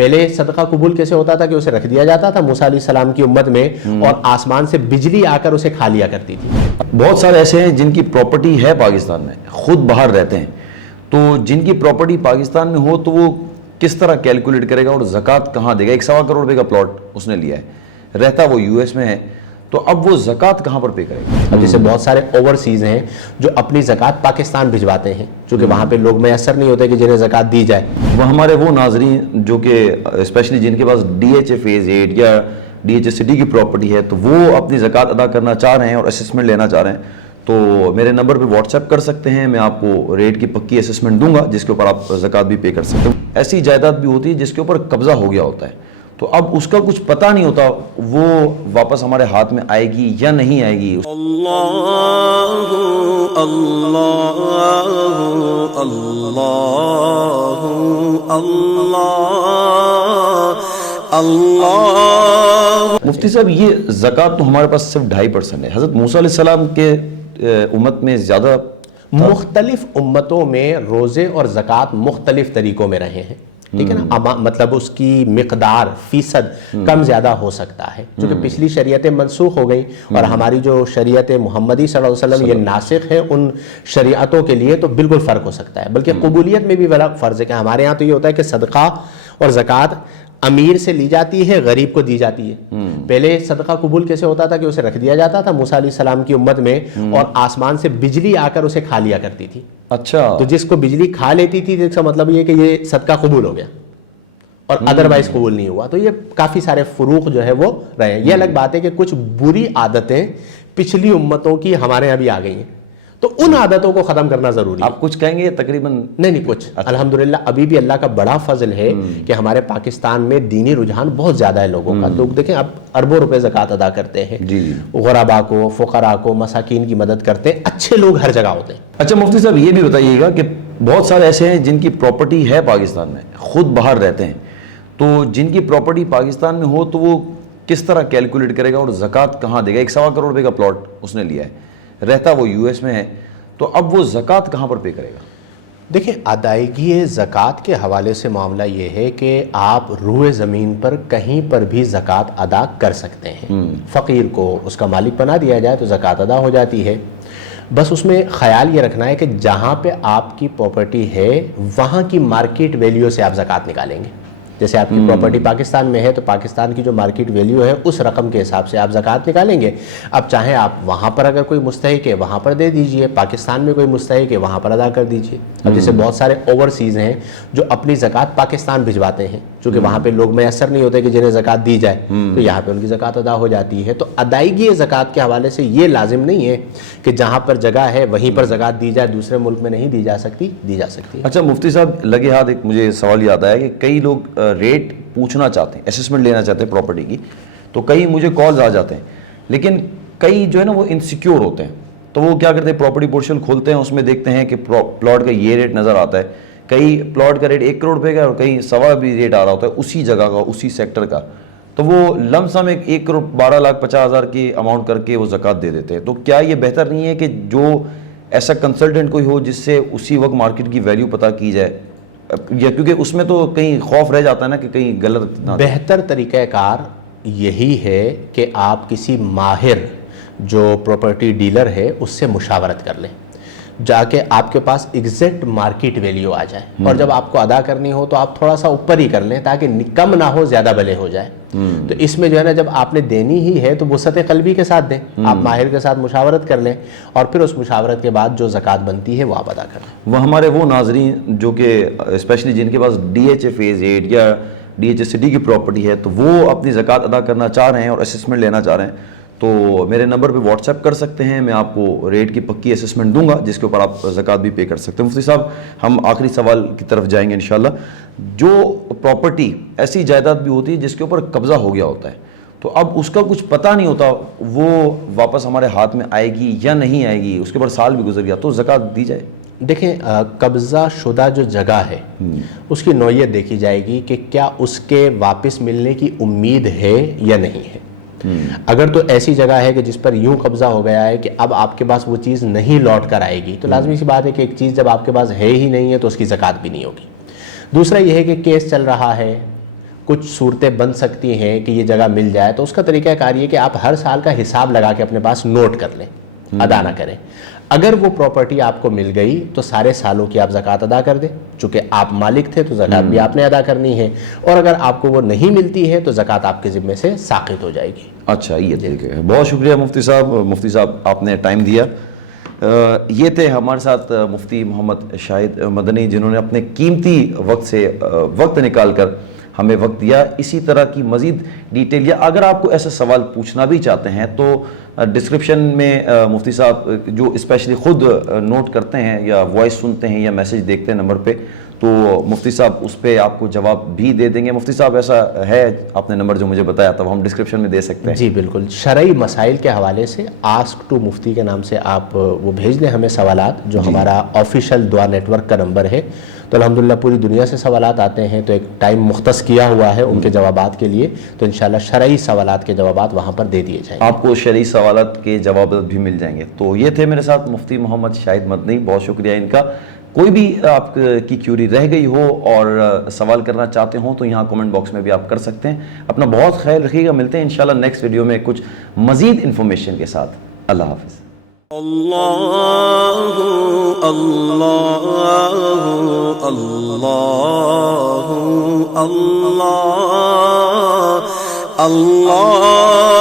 پہلے صدقہ قبول کیسے ہوتا تھا کہ اسے رکھ دیا جاتا تھا موسیٰ علیہ السلام کی امت میں اور آسمان سے بجلی آ کر اسے کھا لیا کرتی تھی. بہت سارے ایسے ہیں جن کی پراپرٹی ہے پاکستان میں, خود باہر رہتے ہیں, تو جن کی پراپرٹی پاکستان میں ہو تو وہ کس طرح کیلکولیٹ کرے گا اور زکوٰۃ کہاں دے گا؟ 1.25 کروڑ روپے کا پلاٹ اس نے لیا ہے, رہتا وہ یو ایس میں ہے, تو اب وہ زکوٰۃ کہاں پر پے کرے گا؟ اب جیسے بہت سارے اوورسیز ہیں جو اپنی زکوٰۃ پاکستان بھجواتے ہیں, چونکہ وہاں پہ لوگ میسر نہیں ہوتے کہ جنہیں زکوٰۃ دی جائے. وہ ہمارے وہ ناظرین جو کہ اسپیشلی جن کے پاس ڈی ایچ اے فیز 8 یا ڈی ایچ اے سٹی کی پراپرٹی ہے, تو وہ اپنی زکوٰۃ ادا کرنا چاہ رہے ہیں اور اسسمنٹ لینا چاہ رہے ہیں, تو میرے نمبر پہ واٹس ایپ کر سکتے ہیں, میں آپ کو ریٹ کی پکی اسسمنٹ دوں گا جس کے اوپر آپ زکوٰۃ بھی پے کر سکتے ہیں. ایسی جائیداد بھی ہوتی ہے جس کے اوپر قبضہ ہو گیا ہوتا ہے, تو اب اس کا کچھ پتہ نہیں ہوتا وہ واپس ہمارے ہاتھ میں آئے گی یا نہیں آئے گی. اللہ اللہ اللہ اللہ اللہ. مفتی صاحب, یہ زکوٰۃ تو ہمارے پاس صرف 2.5% ہے. حضرت موسیٰ علیہ السلام کے امت میں زیادہ مختلف امتوں میں روزے اور زکوٰۃ مختلف طریقوں میں رہے ہیں, ٹھیک ہے نا, مطلب اس کی مقدار فیصد کم زیادہ ہو سکتا ہے, چونکہ پچھلی شریعتیں منسوخ ہو گئیں اور ہماری جو شریعت محمدی صلی اللہ علیہ وسلم یہ ناسخ ہے ان شریعتوں کے لیے, تو بالکل فرق ہو سکتا ہے. بلکہ قبولیت میں بھی بڑا فرض ہے کہ ہمارے ہاں تو یہ ہوتا ہے کہ صدقہ اور زکوٰۃ امیر سے لی جاتی ہے, غریب کو دی جاتی ہے. پہلے صدقہ قبول کیسے ہوتا تھا کہ اسے رکھ دیا جاتا تھا موسیٰ علیہ السلام کی امت میں اور آسمان سے بجلی آ کر اسے کھا لیا کرتی تھی. اچھا, تو جس کو بجلی کھا لیتی تھی اس کا مطلب یہ کہ یہ صدقہ قبول ہو گیا, اور ادروائز قبول نہیں ہوا. تو یہ کافی سارے فروق جو ہے وہ رہے ہیں. یہ الگ بات ہے کہ کچھ بری عادتیں پچھلی امتوں کی ہمارے یہاں بھی آ گئی ہیں, تو ان عادتوں کو ختم کرنا ضروری ہے. آپ کچھ کہیں گے تقریباً؟ نہیں کچھ, الحمدللہ ابھی بھی اللہ کا بڑا فضل ہے کہ ہمارے پاکستان میں دینی رجحان بہت زیادہ ہے لوگوں کا. لوگ دیکھیں اب اربوں روپے زکوٰۃ ادا کرتے ہیں, غربا کو, فقراء کو, مساکین کی مدد کرتے ہیں, اچھے لوگ ہر جگہ ہوتے ہیں. اچھا مفتی صاحب, یہ بھی بتائیے گا کہ بہت سارے ایسے ہیں جن کی پراپرٹی ہے پاکستان میں, خود باہر رہتے ہیں, تو جن کی پراپرٹی پاکستان میں ہو تو وہ کس طرح کیلکولیٹ کرے گا اور زکوٰۃ کہاں دے گا؟ 1.25 کروڑ روپے کا پلاٹ اس نے لیا ہے, رہتا وہ یو ایس میں ہے, تو اب وہ زکوٰۃ کہاں پر پے کرے گا؟ دیکھیں, ادائیگی زکوٰۃ کے حوالے سے معاملہ یہ ہے کہ آپ روئے زمین پر کہیں پر بھی زکوٰۃ ادا کر سکتے ہیں. فقیر کو اس کا مالک بنا دیا جائے تو زکوٰۃ ادا ہو جاتی ہے. بس اس میں خیال یہ رکھنا ہے کہ جہاں پہ آپ کی پراپرٹی ہے وہاں کی مارکیٹ ویلیو سے آپ زکوٰۃ نکالیں گے. جیسے آپ کی پراپرٹی پاکستان میں ہے تو پاکستان کی جو مارکیٹ ویلیو ہے اس رقم کے حساب سے آپ زکوٰۃ نکالیں گے. اب چاہیں آپ وہاں پر اگر کوئی مستحق ہے وہاں پر دے دیجئے, پاکستان میں کوئی مستحق ہے وہاں پر ادا کر دیجئے. اب جیسے بہت سارے اوورسیز ہیں جو اپنی زکوٰۃ پاکستان بھجواتے ہیں, چونکہ وہاں پہ لوگ میسر نہیں ہوتے کہ جنہیں زکوٰۃ دی جائے, تو یہاں پہ ان کی زکوٰۃ ادا ہو جاتی ہے. تو ادائیگی زکوٰۃ کے حوالے سے یہ لازم نہیں ہے کہ جہاں پر جگہ ہے وہیں پر زکوٰۃ دی جائے, دوسرے ملک میں نہیں دی جا سکتی, دی جا سکتی ہے. اچھا مفتی صاحب, لگے ہاتھ ایک مجھے سوال یاد آیا کہ کئی لوگ ریٹ پوچھنا چاہتے ہیں, اسسمنٹ لینا چاہتے ہیں پراپرٹی کی, تو کئی مجھے کالز آ جاتے ہیں, لیکن کئی جو ہے نا وہ انسیکیور ہوتے ہیں, تو وہ کیا کرتے ہیں, پراپرٹی پورشن کھولتے ہیں, اس میں دیکھتے ہیں کہ پلاٹ کا یہ ریٹ نظر آتا ہے, کئی پلاٹ کا ریٹ 1 کروڑ روپے کا اور کہیں 1.25 بھی ریٹ آ رہا ہوتا ہے اسی جگہ کا, اسی سیکٹر کا, تو وہ لم سم 1 کروڑ 12,50,000 کی اماؤنٹ کر کے وہ زکوٰۃ دے دیتے ہیں. تو کیا یہ بہتر نہیں ہے کہ جو ایسا کنسلٹنٹ کوئی ہو جس سے اسی وقت مارکیٹ کی ویلیو پتہ کی جائے, یا کیونکہ اس میں تو کہیں خوف رہ جاتا ہے نا کہ کہیں غلط نہ. بہتر طریقہ کار یہی ہے کہ آپ کسی ماہر جو پراپرٹی ڈیلر ہے اس سے مشاورت کر لیں, جا کے آپ کے پاس ایگزیکٹ مارکیٹ ویلیو آ جائے, اور جب آپ کو ادا کرنی ہو تو آپ تھوڑا سا اوپر ہی کر لیں تاکہ کم نہ ہو زیادہ بھلے ہو جائے. تو اس میں جو ہے نا جب آپ نے دینی ہی ہے تو وسعت قلبی کے ساتھ دیں, آپ ماہر کے ساتھ مشاورت کر لیں, اور پھر اس مشاورت کے بعد جو زکوٰۃ بنتی ہے وہ آپ ادا کریں. وہ ہمارے وہ ناظرین جو کہ اسپیشلی جن کے پاس ڈی ایچ اے فیز 8 یا ڈی ایچ اے سٹی کی پراپرٹی ہے, تو وہ اپنی زکوٰۃ ادا کرنا چاہ رہے ہیں اور اسسمنٹ لینا چاہ رہے ہیں, تو میرے نمبر پہ واٹس ایپ کر سکتے ہیں, میں آپ کو ریٹ کی پکی اسسمنٹ دوں گا جس کے اوپر آپ زکوٰۃ بھی پے کر سکتے ہیں. مفتی صاحب, ہم آخری سوال کی طرف جائیں گے انشاءاللہ. جو پراپرٹی ایسی جائیداد بھی ہوتی ہے جس کے اوپر قبضہ ہو گیا ہوتا ہے, تو اب اس کا کچھ پتہ نہیں ہوتا وہ واپس ہمارے ہاتھ میں آئے گی یا نہیں آئے گی, اس کے اوپر سال بھی گزر گیا, تو زکوٰۃ دی جائے؟ دیکھیں, قبضہ شدہ جو جگہ ہے اس کی نوعیت دیکھی جائے گی کہ کیا اس کے واپس ملنے کی امید ہے یا نہیں ہے. اگر تو ایسی جگہ ہے کہ جس پر یوں قبضہ ہو گیا ہے کہ اب آپ کے پاس وہ چیز نہیں لوٹ کر آئے گی, تو لازمی سی بات ہے کہ ایک چیز جب آپ کے پاس ہے ہی نہیں ہے تو اس کی زکوٰۃ بھی نہیں ہوگی. دوسرا یہ ہے کہ کیس چل رہا ہے, کچھ صورتیں بن سکتی ہیں کہ یہ جگہ مل جائے، تو اس کا طریقہ کار یہ کہ آپ ہر سال کا حساب لگا کے اپنے پاس نوٹ کر لیں، ادا نہ کریں۔ اگر وہ پراپرٹی آپ کو مل گئی تو سارے سالوں کی آپ زکوٰۃ ادا کر دیں، چونکہ آپ مالک تھے تو زکوٰۃ بھی آپ نے ادا کرنی ہے، اور اگر آپ کو وہ نہیں ملتی ہے تو زکوٰۃ آپ کے ذمے سے ساقط ہو جائے گی۔ اچھا، یہ ٹھیک ہے، بہت شکریہ مفتی صاحب۔ مفتی صاحب آپ نے ٹائم دیا۔ یہ تھے ہمارے ساتھ مفتی محمد شاہد مدنی، جنہوں نے اپنے قیمتی وقت سے وقت نکال کر ہمیں وقت دیا۔ اسی طرح کی مزید ڈیٹیل یا اگر آپ کو ایسا سوال پوچھنا بھی چاہتے ہیں تو ڈسکرپشن میں مفتی صاحب جو اسپیشلی خود نوٹ کرتے ہیں یا وائس سنتے ہیں یا میسیج دیکھتے ہیں نمبر پہ، تو مفتی صاحب اس پہ آپ کو جواب بھی دے دیں گے۔ مفتی صاحب ایسا ہے، آپ نے نمبر جو مجھے بتایا تھا وہ ہم ڈسکرپشن میں دے سکتے ہیں؟ جی بالکل، شرعی مسائل کے حوالے سے آسک ٹو مفتی کے نام سے آپ وہ بھیج دیں ہمیں سوالات، جو ہمارا آفیشیل دعا نیٹ ورک کا نمبر ہے۔ تو الحمدللہ پوری دنیا سے سوالات آتے ہیں، تو ایک ٹائم مختص کیا ہوا ہے ان کے جوابات کے لیے، تو انشاءاللہ شرعی سوالات کے جوابات وہاں پر دے دیے جائیں گے۔ آپ کو شرعی سوالات کے جوابات بھی مل جائیں گے۔ تو یہ تھے میرے ساتھ مفتی محمد شاہد مدنی، بہت شکریہ ان کا۔ کوئی بھی آپ کی کیوری رہ گئی ہو اور سوال کرنا چاہتے ہوں تو یہاں کمنٹ باکس میں بھی آپ کر سکتے ہیں۔ اپنا بہت خیال رکھیے گا، ملتے ہیں انشاءاللہ نیکسٹ ویڈیو میں کچھ مزید انفارمیشن کے ساتھ۔ اللہ حافظ۔ اللہ اللہ اللہ اللہ اللہ